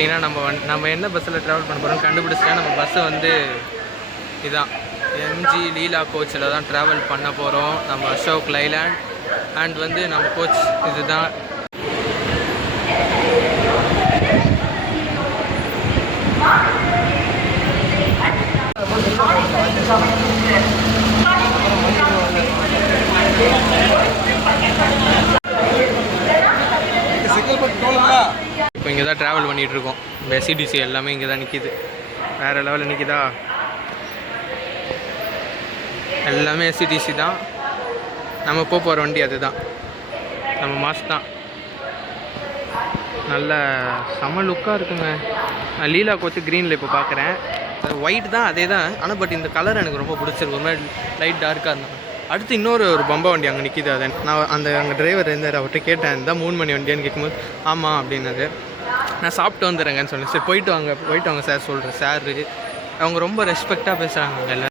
பார்த்தீங்கன்னா நம்ம என்ன பஸ்ஸில் ட்ராவல் பண்ண போகிறோம் கண்டுபிடிச்சிட்டா நம்ம பஸ்ஸை வந்து இதுதான் எம்ஜி லீலா கோச்சில் தான் ட்ராவல் பண்ண போகிறோம். நம்ம அசோக் லைலாண்ட் அண்ட் வந்து நம்ம கோச் இதுதான். இப்போ இங்கே தான் ட்ராவல் பண்ணிகிட்ருக்கோம். இந்த எஸ்சிடிசி எல்லாமே இங்கே தான் நிற்கிது. வேறு லெவலில் நிற்கிதா? எல்லாமே எஸ்சிடிசி தான். நம்ம போகிற வண்டி அதுதான், நம்ம மாஸ் தான். நல்ல செம லுக்காக இருக்குங்க. நான் லீலா கோச்சு க்ரீனில் இப்போ பார்க்குறேன். ஒயிட் தான், அதே தான். ஆனால் பட் இந்த கலர் எனக்கு ரொம்ப பிடிச்சிருக்கு. ஒரு மாதிரி லைட் டார்க்காக இருந்தாங்க. அடுத்து இன்னொரு பம்பா வண்டி அங்கே நிற்கிது. அதை நான் அங்கே டிரைவர் இருந்தார், அவர்கிட்ட கேட்டேன் இந்த 3 மணி வண்டியான்னு கேட்கும்போது ஆமாம் அப்படின்னாரு. நான் சாப்பிட்டு வந்துடுறேங்கன்னு சொன்னேன். சரி போயிட்டு வாங்க சார் சொல்கிறேன். சார் அவங்க ரொம்ப ரெஸ்பெக்டாக பேசுகிறாங்க. எல்லாம்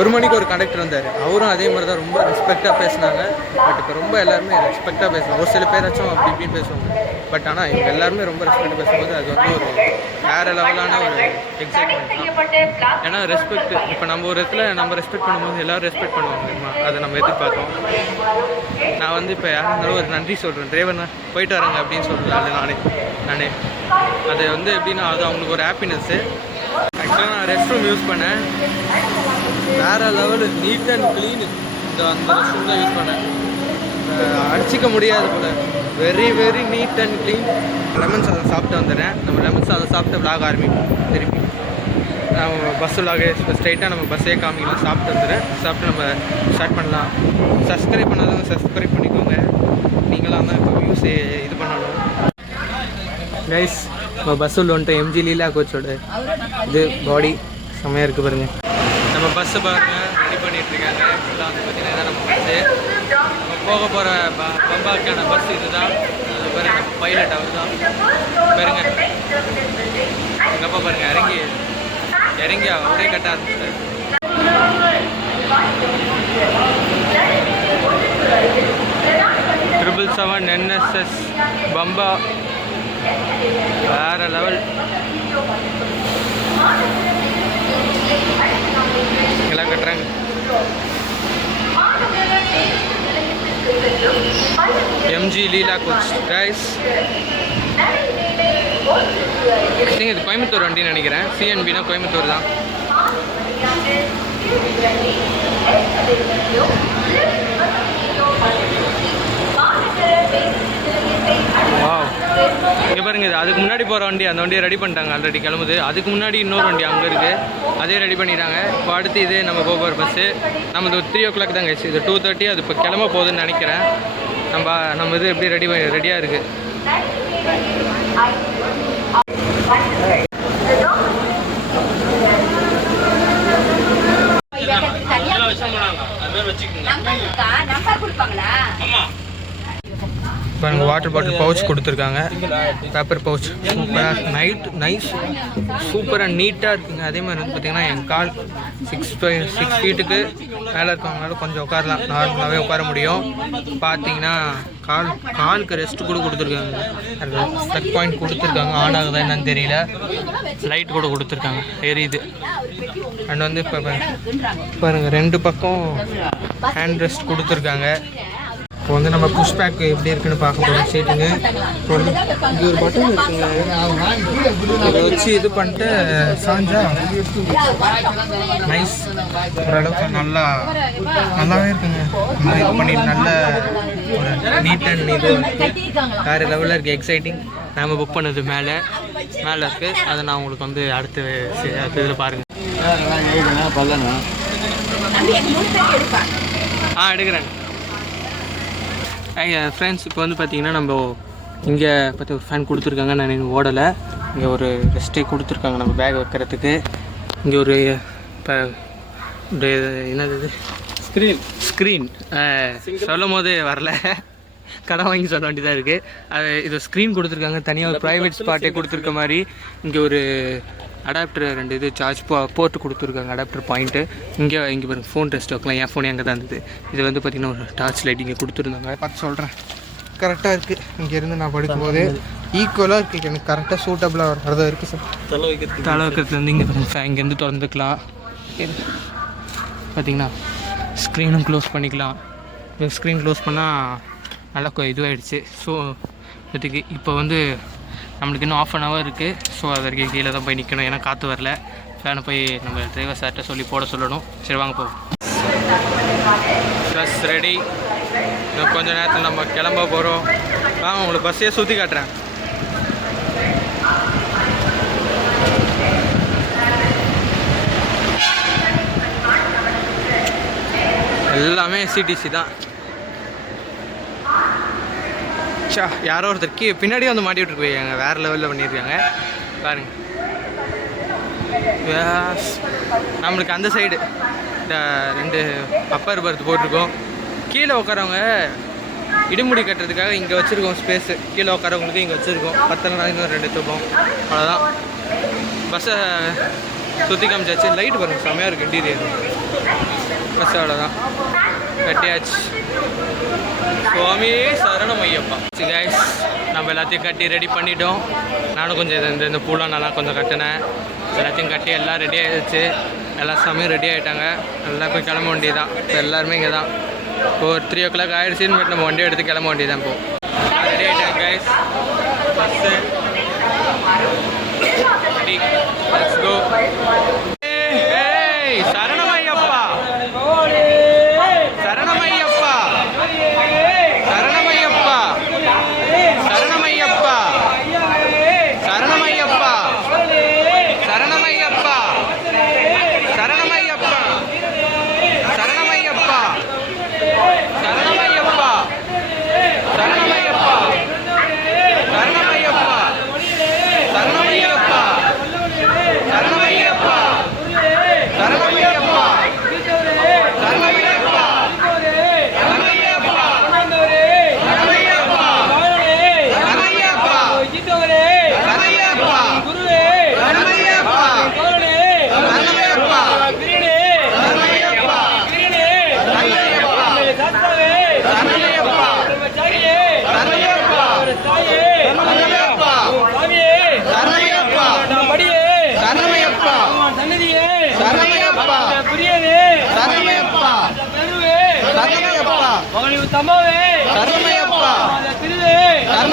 1 மணிக்கு ஒரு கண்டக்டர் வந்தார், அவரும் அதே மாதிரி தான் ரொம்ப ரெஸ்பெக்டாக பேசினாங்க. பட் இப்போ ரொம்ப எல்லாருமே ரெஸ்பெக்டாக பேசுவாங்க. ஒரு சில பேராச்சும் அப்படி இப்படின்னு பேசுவாங்க. பட் ஆனால் இவங்க எல்லாருமே ரொம்ப ரெஸ்பெக்டாக பேசும்போது அது வந்து ஒரு வேறு லெவலான ஒரு எக்ஸைட்மெண்ட் தான். ஏன்னா ரெஸ்பெக்ட், இப்போ நம்ம ஒரு இடத்துல நம்ம ரெஸ்பெக்ட் பண்ணும்போது எல்லோரும் ரெஸ்பெக்ட் பண்ணுவாங்க. அதை நம்ம எதிர்பார்த்தோம். நான் வந்து இப்போ யாராக இருந்தாலும் ஒரு நன்றி சொல்கிறேன். டிரைவர் நான் போயிட்டு வரேங்க அப்படின்னு சொல்கிறேன். நானே அது வந்து எப்படின்னா அது அவங்களுக்கு ஒரு ஹாப்பினஸ்ஸு. ஆக்சுவலாக நான் ரெஸ்ட் ரூம் யூஸ் பண்ணேன். வேறு லெவலு நீட் அண்ட் க்ளீனு. அந்த ரெஸ்ட் ரூம் தான் யூஸ் பண்ணேன். அடிச்சிக்க முடியாது போல். Very very neat and clean. Lemon சாதம் சாப்பிட்டு வந்துடுறேன். நம்ம லெமன் சாதம் சாப்பிட்டு விளாக ஆரம்பிப்போம். திருப்பி நம்ம பஸ் விளாக ஸ்ட்ரைட்டாக நம்ம பஸ்ஸே காமிக்கலாம். சாப்பிட்டு வந்துடுறேன். சாப்பிட்டு நம்ம ஸ்டார்ட் பண்ணலாம். சப்ஸ்கிரைப் பண்ணாதவங்க சப்ஸ்கிரைப் பண்ணிக்கோங்க. நீங்களாம் தான் இப்போ வியூஸ் இது பண்ணணும் கைஸ். நம்ம பஸ் உள்ள வந்துட்டு எம்ஜி லீலா கோச்சோட இது பாடி செம்மையாக இருக்குது பாருங்கள். நம்ம பஸ்ஸு பாருங்கள் ரெடி பண்ணிகிட்ருக்காங்க. ஃபுல்லாக வந்து பார்த்திங்கன்னா நம்ம பஸ்ஸு நம்ம போக போகிற பம்பாக்கான பஸ் இது தான். பாருங்கள் பைலட் அவர் தான் பாருங்கள். எங்கள் அப்பா பாருங்கள் இறங்கி அவரே கட்ட ஆரம்பிச்சிட்டாரு. Triple-7 NSS பம்பா வேற லெவல். எல்லாம் கட்டுறாங்க. எம்ஜி லீலா கோச் கைஸ். இது கோயம்புத்தூர் வண்டின்னு நினைக்கிறேன். சிஎன்பினா கோயம்புத்தூர் தான். இங்கே பாருங்க, இது அதுக்கு முன்னாடி போகிற வண்டி. அந்த வண்டியை ரெடி பண்ணிட்டாங்க ஆல்ரெடி கிளம்புது. அதுக்கு முன்னாடி இன்னொரு வண்டி அங்கே இருக்குது, அதே ரெடி பண்ணிட்டாங்க. இப்போ அடுத்து இது நம்ம போகிற பஸ்ஸு. நம்ம இது 3 o'clock தான் கழிச்சு. இது 2:30. அது இப்போ கிளம்ப போகுதுன்னு நினைக்கிறேன். நம்ம இது எப்படி ரெடியாக இருக்குது. இப்போ எனக்கு வாட்டர் பாட்டில் பவுச் கொடுத்துருக்காங்க. பேப்பர் பவுச் சூப்பராக நைஸ் சூப்பராக நீட்டாக இருக்குங்க. அதே மாதிரி வந்து பார்த்திங்கன்னா என் கால் 6 ஃபீட்டுக்கு மேலே இருக்கவங்களால கொஞ்சம் உட்காரலாம், நார்மலாகவே உட்கார முடியும். பார்த்தீங்கன்னா காலுக்கு ரெஸ்ட் கூட கொடுத்துருக்காங்க. ஸ்டக் பாயிண்ட் கொடுத்துருக்காங்க. ஆன் ஆகுதா என்னன்னு தெரியல. லைட் கூட கொடுத்துருக்காங்க, எரியுது. அண்ட் வந்து இப்போ பாருங்கள் 2 பக்கம் ஹேண்ட் ரெஸ்ட் கொடுத்துருக்காங்க. இப்போ வந்து நம்ம புஷ் பேக் எப்படி இருக்குன்னு பார்க்க போகிறோம். சீட்டுங்க இப்போ வந்து இங்கே ஒரு பட்டன் இருக்குங்க. இதை வச்சு இது பண்ணிட்டு சாஞ்சா நைஸ், ஓரளவுக்கு நல்லாவே இருக்குங்க. இது பண்ணி நல்ல ஒரு நீட் அண்ட் இது வேறு லெவலில் இருக்குது. எக்ஸைட்டிங். நாம் புக் பண்ணது மேலே இருக்குது. அதை நான் உங்களுக்கு வந்து அடுத்த இதில் பாருங்கள். எடுக்கிறேன் ஃப்ரெண்ட்ஸ். இப்போ வந்து பார்த்திங்கன்னா நம்ம இங்கே பார்த்து ஒரு ஃபேன் கொடுத்துருக்காங்க. நான் இன்னும் ஓடலை. இங்கே ஒரு ரெஸ்ட்டே கொடுத்துருக்காங்க நம்ம பேக் வைக்கிறதுக்கு. இங்கே ஒரு இப்போ என்னது இது ஸ்க்ரீன் சொல்லும் போது வரல, கடை வாங்கி சொல்ல வேண்டியதாக இருக்குது. இது ஸ்க்ரீன் கொடுத்துருக்காங்க. தனியாக ஒரு ப்ரைவேட் ஸ்பாட்டே கொடுத்துருக்க மாதிரி. இங்கே ஒரு அடாப்டர் 2 இது சார்ஜ் போர்ட்டு கொடுத்துருக்காங்க, அடாப்டர் பாயிண்ட்டு. இங்கே பாருங்கள் ஃபோன் ரெஸ்ட் வைக்கலாம். என் ஃபோன் அங்கே தான் இருந்தது. இது வந்து பார்த்திங்கன்னா ஒரு டார்ச் லைட் இங்கே கொடுத்துருந்தாங்க. பார்த்து சொல்கிறேன், கரெக்டாக இருக்குது. இங்கேருந்து நான் படுக்கும்போது ஈக்குவலாக இருக்குது. எனக்கு கரெக்டாக சூட்டபுளாக வரதான் இருக்குது சார். தலை வைக்கிறதுலேருந்து இங்கே இங்கேருந்து திறந்துக்கலாம். பார்த்தீங்கன்னா ஸ்க்ரீனும் க்ளோஸ் பண்ணிக்கலாம். ஸ்க்ரீன் க்ளோஸ் பண்ணால் நல்லா இதுவாகிடுச்சு. ஸோ இதுக்கு இப்போ வந்து நம்மளுக்கு இன்னும் 1/2 hour இருக்குது. ஸோ அதற்கு கீழே தான் போய் நிற்கணும், ஏன்னா காற்று வரல. ஃபேனை போய் நம்ம டிரைவர் சார்கிட்ட சொல்லி போட சொல்லணும். சரி வாங்க போவோம். Bus ready. இன்னும் கொஞ்சம் நேரத்தில் நம்ம கிளம்ப போகிறோம். வாங்க உங்களுக்கு பஸ்ஸையே சுற்றி காட்டுறேன். எல்லாமே எஸ்சிடிசி தான். யாரோ ஒருத்தருக்கு பின்னாடி வந்து மாட்டி விட்டுருக்கு போயிருக்காங்க. வேறு லெவலில் பண்ணியிருக்காங்க பாருங்க. நம்மளுக்கு அந்த சைடு இந்த 2 அப்பர் பர்த் போட்டிருக்கோம். கீழே உட்காரவங்க இடுமுடி கட்டுறதுக்காக இங்கே வச்சுருக்கோம் ஸ்பேஸு. கீழே உட்காரவங்களுக்கு இங்கே வச்சுருக்கோம். 10 நாளைக்கு 2 எடுத்துப்போம். அவ்வளோதான். பஸ்ஸை சுற்றி காமிச்சாச்சு. லைட் பாருங்கள் செம்மையாக இருக்குது இன்டீரியர். பஸ் அவ்வளோதான் கட்டியாச்சு. சுவாமி சரணம் ஐயப்பா. கைஸ் நம்ம எல்லாத்தையும் கட்டி ரெடி பண்ணிட்டோம். நானும் கொஞ்சம் இந்த பூலாம் நல்லா கொஞ்சம் கட்டினேன். எல்லாத்தையும் கட்டி எல்லாம் ரெடி ஆகிடுச்சு. எல்லா சாமியும் ரெடி ஆகிட்டாங்க. எல்லாம் போய் கிளம்ப வேண்டியதான். இப்போ எல்லாருமே இங்கே தான். இப்போ 3 o'clock ஆகிடுச்சின்னு பட் நம்ம வண்டியை எடுத்து கிளம்ப வேண்டியதான். இப்போது ரெடி ஆகிட்டாங்க guys. Bus ready. Let's go. சரணமையப்பா சரணமையப்பா சரணமையப்பா சரணமையப்பா சரணமையப்பா சரணமையப்பா சரணமையப்பா சரணமையப்பா சரணமையப்பா சரணமையப்பா சரணமையப்பா சரணமையப்பா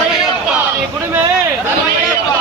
சரணமையப்பா சரணமையப்பா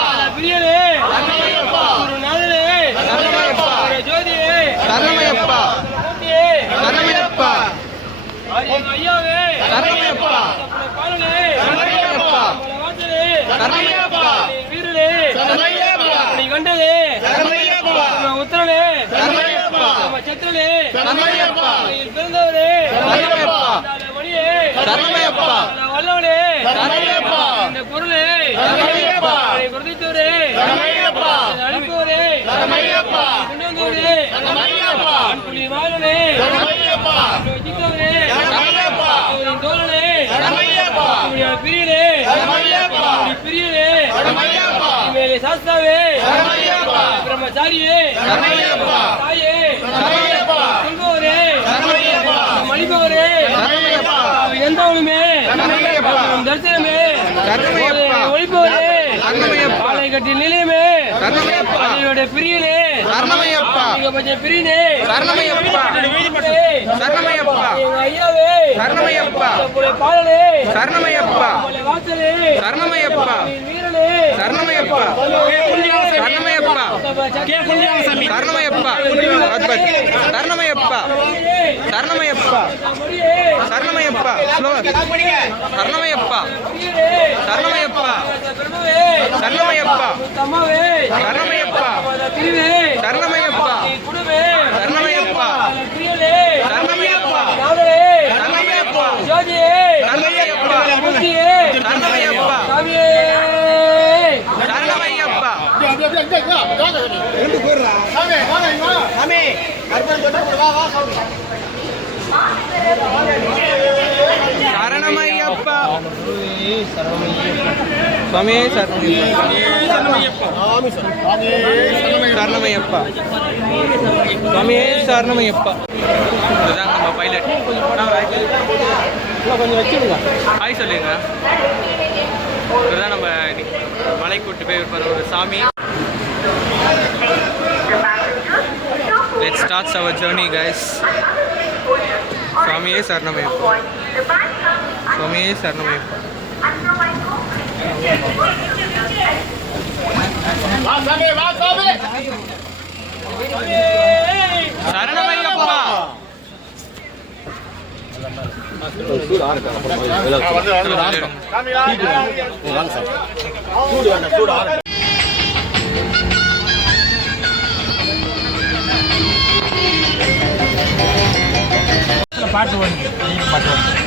சரணமையப்பா பிரம்மச்சாரியே தாயே மணிபவரே எந்தவனுமே தரிசனமே ஒளிப்பவரே ஆலை கட்டி நிலையமே அதையோட பிரியனே பிரியனே ஐயாவே பாலனே வாசலே வீரனே சரணமையப்பா சரணமையப்பா சரணமையப்பா சரணமையப்பா சரணமையப்பா சரணமையப்பா சரணமையப்பா சரணமையப்பா சரணமையப்பா சரணமையப்பா சரணமையப்பா சரணமையப்பா சரணமையப்பா சரணமையப்பா ஜோதியே சரணமையப்பா மூர்த்தியே சரணமையப்பா சாமியே சரணமையப்பா ரெண்டு போறா சாமி வாங்க இங்க சாமி அர்ப்பணம் பண்ணி வா வா சாமி சரணமையப்பா சுவாமி சரணமையப்பா சரணமையப்பா சுவாமி சரணமையப்பா இதுதான் நம்ம பைலட் கொஞ்சம் வச்சுடுங்க ஹாய் சொல்லுங்க இதுதான் நம்ம மலை கூட்டு போய் இருப்பார் ஒரு சாமி. Let's start our journey, guys. சுவாமியே சரணமையப்பா, சுவாமியே சரணமையப்பா. சரணமையப்பா. பாட்டு வந்து பாட்டு வந்து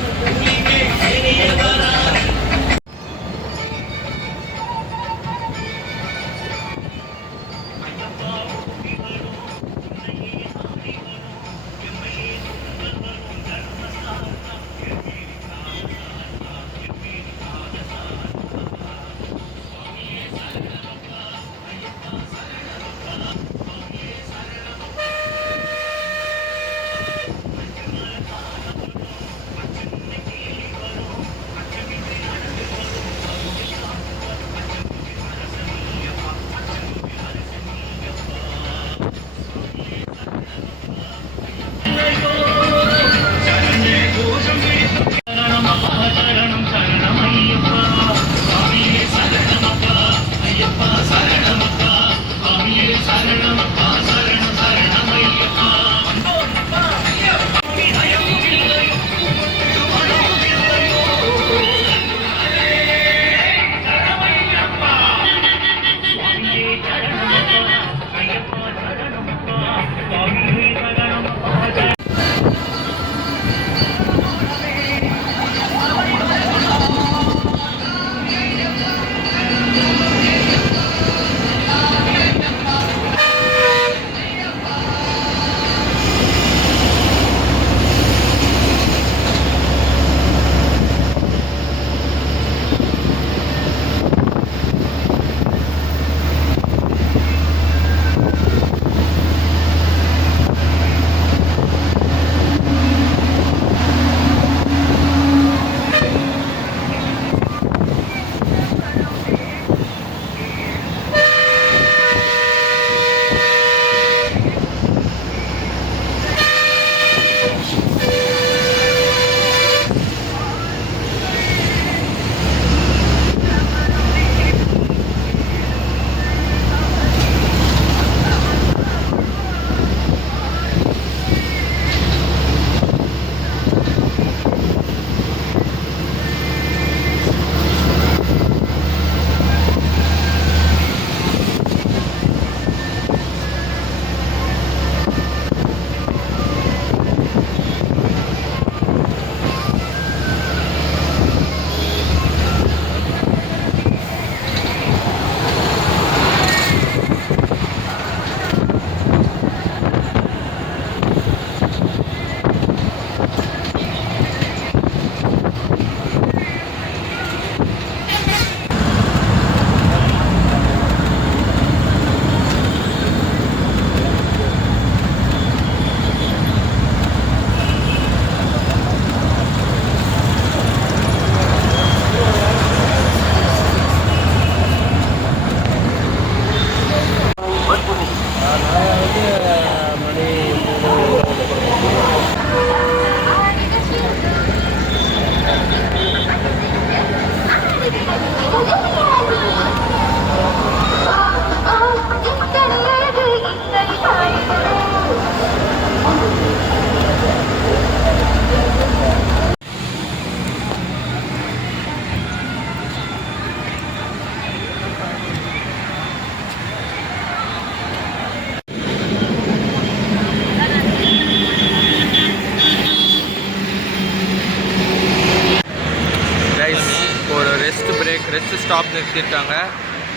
ரெஸ்ட் ஸ்டாப் நிறுத்தியிருக்காங்க.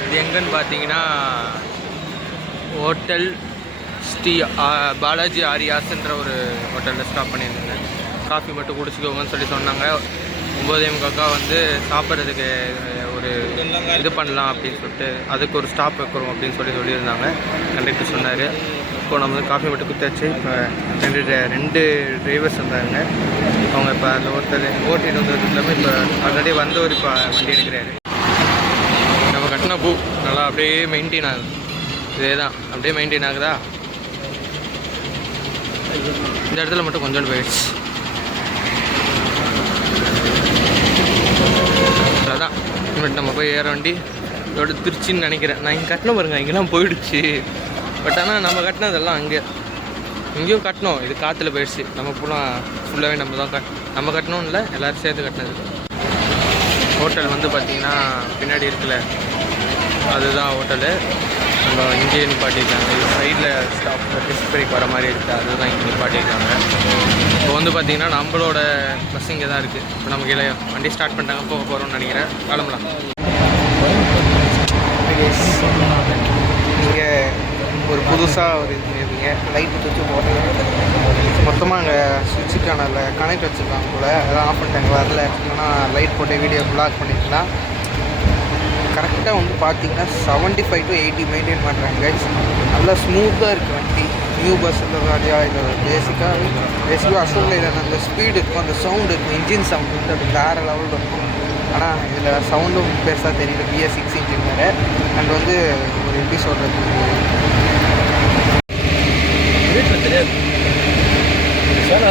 இது எங்கன்னு பார்த்தீங்கன்னா ஹோட்டல் ஸ்ரீ பாலாஜி ஆரியாஸ்ன்ற ஒரு ஹோட்டலில் ஸ்டாப் பண்ணியிருந்தாங்க. காஃபி மட்டும் குடிச்சிக்கோங்கன்னு சொல்லி சொன்னாங்க. 9:45 வந்து சாப்பிட்றதுக்கு ஒரு இது பண்ணலாம் அப்படின்னு சொல்லிட்டு அதுக்கு ஒரு ஸ்டாப் வைக்கிறோம் அப்படின்னு சொல்லியிருந்தாங்க. கண்டக்டர் சொன்னார். இப்போ நம்ம வந்து காஃபி மட்டும் குத்தாச்சு. இப்போ ரெண்டு டிரைவர்ஸ் வந்தாங்க. அவங்க இப்போ அந்த ஒருத்தர் ஓட்டிட்டு வந்தது இல்லாமல் இப்போ ஆல்ரெடி வந்தவர் இப்போ வண்டி எடுக்கிறாரு. நம்ம கட்டின பூ நல்லா அப்படியே மெயின்டைன் ஆகுது. இதே தான் அப்படியே மெயின்டைன் ஆகுதா. இந்த இடத்துல மட்டும் கொஞ்சோண்டு போயிடுச்சு. அதான் இனிமேட்டு நம்ம போய் ஏற வண்டி இதோட திருச்சின்னு நினைக்கிறேன். நான் இங்கே கட்டின பாருங்க, இங்கெல்லாம் போயிடுச்சு. பட் ஆனால் நம்ம கட்டினதெல்லாம் இங்கேயும் கட்டணும். இது காற்றுல போயிடுச்சு. நம்ம ஃபுல்லாகவே நம்ம தான் நம்ம கட்டணும் இல்லை, எல்லோரும் சேர்த்து கட்டினது. ஹோட்டல் வந்து பார்த்திங்கன்னா பின்னாடி இருக்குல்ல, அதுதான் ஹோட்டலு. நம்ம இங்கேயே நிப்பாட்டியிருக்காங்க. இது சைடில் ஸ்டாப் டிஸ்க் பிரேக் வர மாதிரி இருக்குது, அதுதான் இங்கே நிப்பாட்டியிருக்காங்க. இப்போ வந்து பார்த்திங்கன்னா நம்மளோட பஸ் இங்கே தான் இருக்குது. இப்போ நம்ம கீழே வண்டி ஸ்டார்ட் பண்ணிட்டாங்க, போக போகிறோம்னு நினைக்கிறேன். கிளம்பலாம். நீங்கள் ஒரு புதுசாக ஒரு இது பண்ணியிருக்கீங்க, லைட்டு சுவிட்சு போடுறது மொத்தமாக அங்கே சுவிட்சுக்கான கனெக்ட் வச்சுருக்காங்க போல், அதெல்லாம் ஆஃப் பண்ணிட்டாங்க. வரல இல்லைன்னா லைட் போட்டு வீடியோ பிளாக் பண்ணிக்கலாம். கரெக்டாக வந்து பார்த்திங்கன்னா 75 to 80 மெயின்டைன் பண்ணுறாங்க கைஸ். நல்லா ஸ்மூத்தாக இருக்குது வண்டி. நியூ பஸ் இந்த மாதிரியாக இது பேசிக்காக அசோக்கில் இதில் அந்த ஸ்பீடு இருக்கும், அந்த சவுண்டு இருக்கும், இன்ஜின் சவுண்டு வந்து அது வேறு லெவலில் இருக்கும். ஆனால் இதில் சவுண்டும் பெருசாக தெரியல. BS6 இன்ஜின் வேறு. அண்ட் வந்து ஒரு எப்படி சொல்கிறது, வீட்டில் தெரியாது சார்.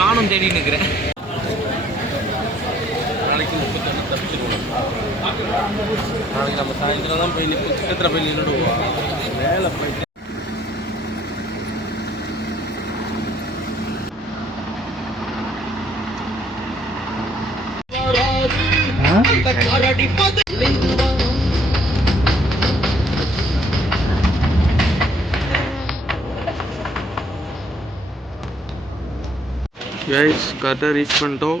காணும் தேடி நிற்கிறேன். நாளைக்கு 31 தப்பிச்சிருவோம். நாளைக்கு நம்ம சாயந்தரம் தான் போய் சிக்கத்தில் போய் நின்றுடுவோம். மேலே போயிட்டு கைஸ் கரெக்டாக ரீச் பண்ணிட்டோம்.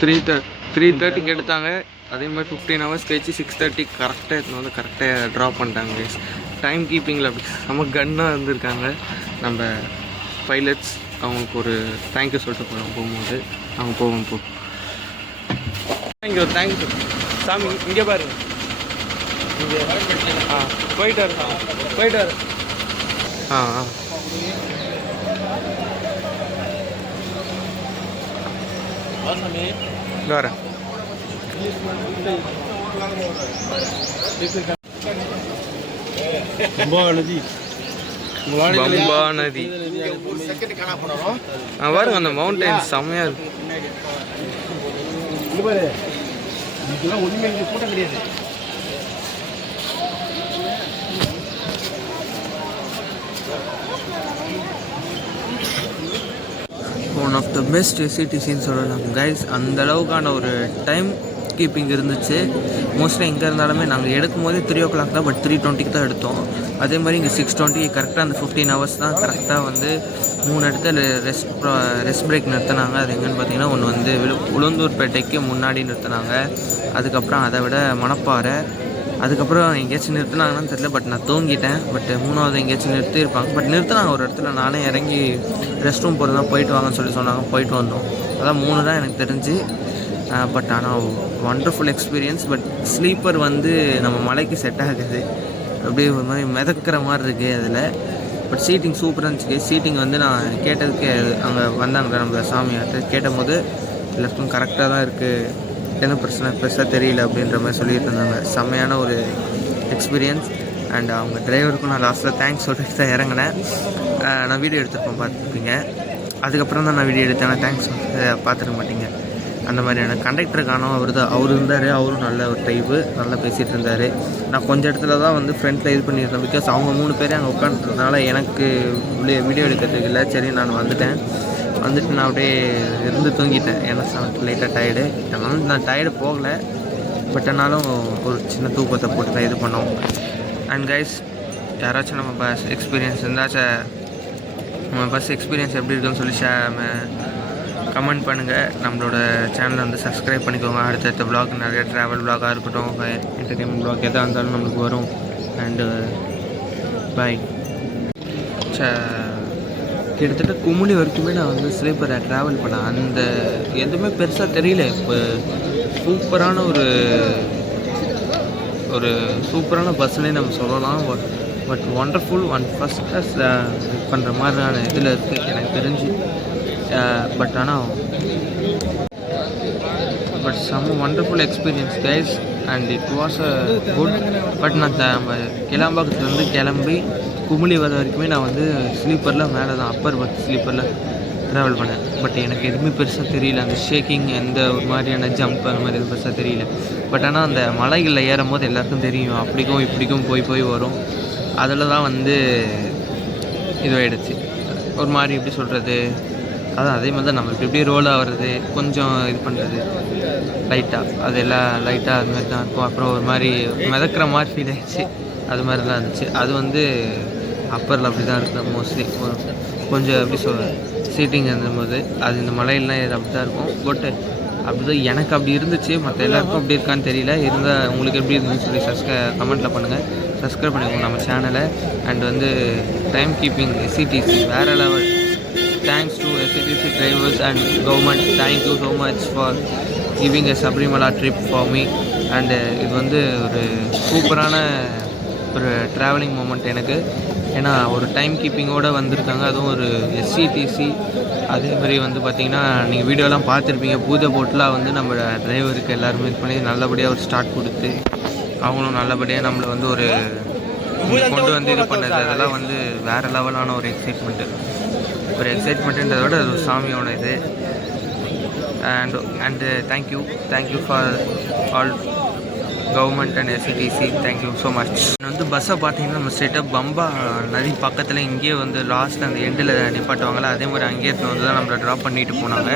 3:30க்கு எடுத்தாங்க. அதே மாதிரி 15 hours கழிச்சு 6:30 கரெக்டாக எடுத்துன்னு வந்து கரெக்டாக ட்ராப் பண்ணிட்டாங்க கைஸ். டைம் கீப்பிங்கில் அப்படி நம்ம கன்னாக இருந்திருக்காங்க நம்ம பைலட்ஸ். அவங்களுக்கு ஒரு தேங்க்யூ சொல்லிட்டு போகிறோம் போகும்போது. அவங்க போவோம் தேங்க்யூ சாமி. இங்கே பாருங்க, இங்கே போயிட்டாரு வரேன். பம்பா நதி பாருங்க, அந்த மவுண்டைன் செம்மையா இருக்கு. ஒன் ஆஃப் த பெஸ்ட் எஸ்சிடிசின்னு சொல்லலாம் கைஸ். அந்த அளவுக்கான ஒரு டைம் கீப்பிங் இருந்துச்சு. மோஸ்ட்லி எங்கே இருந்தாலுமே நாங்கள் எடுக்கும் போதே 3 o'clock தான், பட் 3:20க்கு தான் எடுத்தோம். அதே மாதிரி இங்கே 6:20 கரெக்டாக அந்த 15 hours தான் கரெக்டாக வந்து 3 இடத்துல ரெஸ்ட் பிரேக் நிறுத்தினாங்க. அது எங்கன்னு பார்த்தீங்கன்னா, ஒன்று வந்து உளுந்தூர்பேட்டைக்கு முன்னாடி நிறுத்தினாங்க. அதுக்கப்புறம் அதை விட மணப்பாறை, அதுக்கப்புறம் எங்கேயாச்சும் நிறுத்தினாங்கன்னு தெரியல. பட் நான் தூங்கிட்டேன். பட் 3வது எங்கேயாச்சும் நிறுத்தியிருப்பாங்க. பட் நிறுத்தினாங்க ஒரு இடத்துல. நானே இறங்கி ரெஸ்ட் ரூம் போகிறதா போயிட்டு வாங்கன்னு சொல்லி சொன்னாங்க. போயிட்டு வந்தோம். அதான் 3 தான் எனக்கு தெரிஞ்சு. பட் ஆனால் ஒண்டர்ஃபுல் எக்ஸ்பீரியன்ஸ். பட் ஸ்லீப்பர் வந்து நம்ம மலைக்கு செட் ஆகுது. அப்படியே ஒரு மாதிரி மிதக்கிற மாதிரி இருக்குது அதில். பட் சீட்டிங் சூப்பராக இருந்துச்சு. சீட்டிங் வந்து நான் கேட்டதுக்கு அங்கே வந்தாங்க நம்ம சாமியார்ட்டு கேட்டபோது எல்லாருக்கும் கரெக்டாக தான் இருக்குது, எந்த பிரச்சனை பெருசாக தெரியல அப்படின்ற மாதிரி சொல்லிட்டு இருந்தாங்க. செம்மையான ஒரு எக்ஸ்பீரியன்ஸ். அண்ட் அவங்க டிரைவருக்கும் நான் லாஸ்ட்டில் தேங்க்ஸ் சொல்லிட்டு தான் இறங்கினேன். நான் வீடியோ எடுத்துருப்பேன், பார்த்துருப்பீங்க. அதுக்கப்புறம் தான் நான் வீடியோ எடுத்தேன். தேங்க்ஸ் பார்த்துருக்க மாட்டீங்க. அந்த மாதிரியான கண்டக்டரை காணோம். அவர் இருந்தார். அவரும் நல்ல ஒரு டைப்பு, நல்லா பேசிகிட்டு இருந்தார். நான் கொஞ்சம் இடத்துல தான் வந்து ஃப்ரண்ட்டில் இது பண்ணியிருந்தேன். பிகாஸ் அவங்க 3 பேரே அங்கே உட்காந்துறதுனால எனக்கு வீடியோ எடுக்கிறதுக்கு இல்லை. சரி நான் வந்துட்டு நான் அப்படியே இருந்து தூங்கிட்டேன். ஏன்னா லைட்டாக டயர்டு. அதனால நான் டயர்டு போகலை. பட் ஆனாலும் ஒரு சின்ன தூக்கத்தை போட்டு தான் இது பண்ணோம். அண்ட் கைஸ், யாராச்சும் நம்ம பஸ் எக்ஸ்பீரியன்ஸ் இருந்தாச்சும் நம்ம பஸ் எக்ஸ்பீரியன்ஸ் எப்படி இருக்குன்னு சொல்லி கமெண்ட் பண்ணுங்கள். நம்மளோட சேனலை வந்து சப்ஸ்கிரைப் பண்ணிக்கோங்க. அடுத்தடுத்த வ்ளாக் நிறைய ட்ராவல் வ்ளாகாக இருக்கட்டும், என்டர்டெயின்மெண்ட் வ்ளாக் எதாக இருந்தாலும் நம்மளுக்கு வரும். அண்டு பாய். கிட்டத்தட்ட குமுளி வரைக்குமே நான் வந்து ஸ்லீப்பரை ட்ராவல் பண்ணேன். அந்த எதுவுமே பெருசாக தெரியல. இப்போ சூப்பரான ஒரு ஒரு சூப்பரான பஸ்ஸுன்னே நம்ம சொல்லலாம். பட் ஒண்டர்ஃபுல் ஃபஸ்ட் கிளாஸ் பண்ணுற மாதிரியான இதில் இருக்குது எனக்கு தெரிஞ்சு. பட் செம்ம wonderful experience guys and it was a good. But நான் நம்ம கிளாம்பாக்கத்துலேருந்து கிளம்பி குமுளி வர வரைக்குமே நான் வந்து ஸ்லீப்பரில் மேலே தான் அப்பர் பர்த் ஸ்லீப்பரில் ட்ராவல் பண்ணேன். பட் எனக்கு எதுவுமே பெருசாக தெரியல. அந்த ஷேக்கிங் எந்த ஒரு மாதிரியான ஜம்ப் அந்த மாதிரி எதுவும் பெருசாக தெரியல. பட் ஆனால் அந்த மலைகளில் ஏறும் போது எல்லாருக்கும் தெரியும் அப்படிக்கும் இப்படிக்கும் போய் வரும். அதில் தான் வந்து இதுவாகிடுச்சு ஒரு மாதிரி எப்படி சொல்கிறது. அதான் அதே மாதிரி தான் நம்ம இப்படி ரோல் ஆகிறது கொஞ்சம் இது பண்ணுறது லைட்டாக அதெல்லாம் லைட்டாக அது மாதிரி தான் இருக்கும். அப்புறம் ஒரு மாதிரி மிதக்கிற மாதிரி ஃபீல் ஆகிடுச்சு. அது மாதிரி தான் இருந்துச்சு. அது வந்து அப்பரில் அப்படி தான் இருக்குது மோஸ்ட்லி. கொஞ்சம் எப்படி சீட்டிங் இருந்தபோது அது இந்த மலையிலாம் அப்படி தான் இருக்கும். பட் அப்படி தான் எனக்கு அப்படி இருந்துச்சு. மற்ற எல்லாருக்கும் அப்படி இருக்கான்னு தெரியல. இருந்தால் உங்களுக்கு எப்படி இருந்துன்னு சொல்லி கமெண்ட்டில் பண்ணுங்கள். சப்ஸ்கிரைப் பண்ணிக்கோங்க நம்ம சேனலை. அண்ட் வந்து டைம் கீப்பிங் SCTC வேறு level. Thanks to SCTC drivers and government. Thank you so much for giving a Sabarimala trip for me. And இது வந்து ஒரு சூப்பரான ஒரு ட்ராவலிங் மூமெண்ட் எனக்கு. ஏன்னா ஒரு டைம் கீப்பிங்கோடு வந்திருக்காங்க. அதுவும் ஒரு SCTC. அதே மாதிரி வந்து பார்த்திங்கன்னா நீங்கள் வீடியோலாம் பார்த்துருப்பீங்க. பூஜை போட்டெலாம் வந்து நம்ம டிரைவருக்கு எல்லாருமே இது பண்ணி நல்லபடியாக ஒரு ஸ்டார்ட் கொடுத்து அவங்களும் நல்லபடியாக நம்மளை வந்து ஒரு கொண்டு வந்து இது பண்ணது அதெல்லாம் வந்து வேறு லெவலான ஒரு எக்ஸைட்மெண்ட்டுன்றத விட அது ஒரு சாமியோட இது. And thank you for all government and SCTC. Thank you so much. வந்து பஸ்ஸை பார்த்தீங்கன்னா நம்ம ஸ்ட்ரெயிட்டாக பம்பா நதி பக்கத்தில் இங்கேயே வந்து லாஸ்ட் அந்த எண்டில் நிப்பாட்டுவாங்களே அதே மாதிரி அங்கேயே வந்து தான் நம்மளை ட்ராப் பண்ணிட்டு போனாங்க.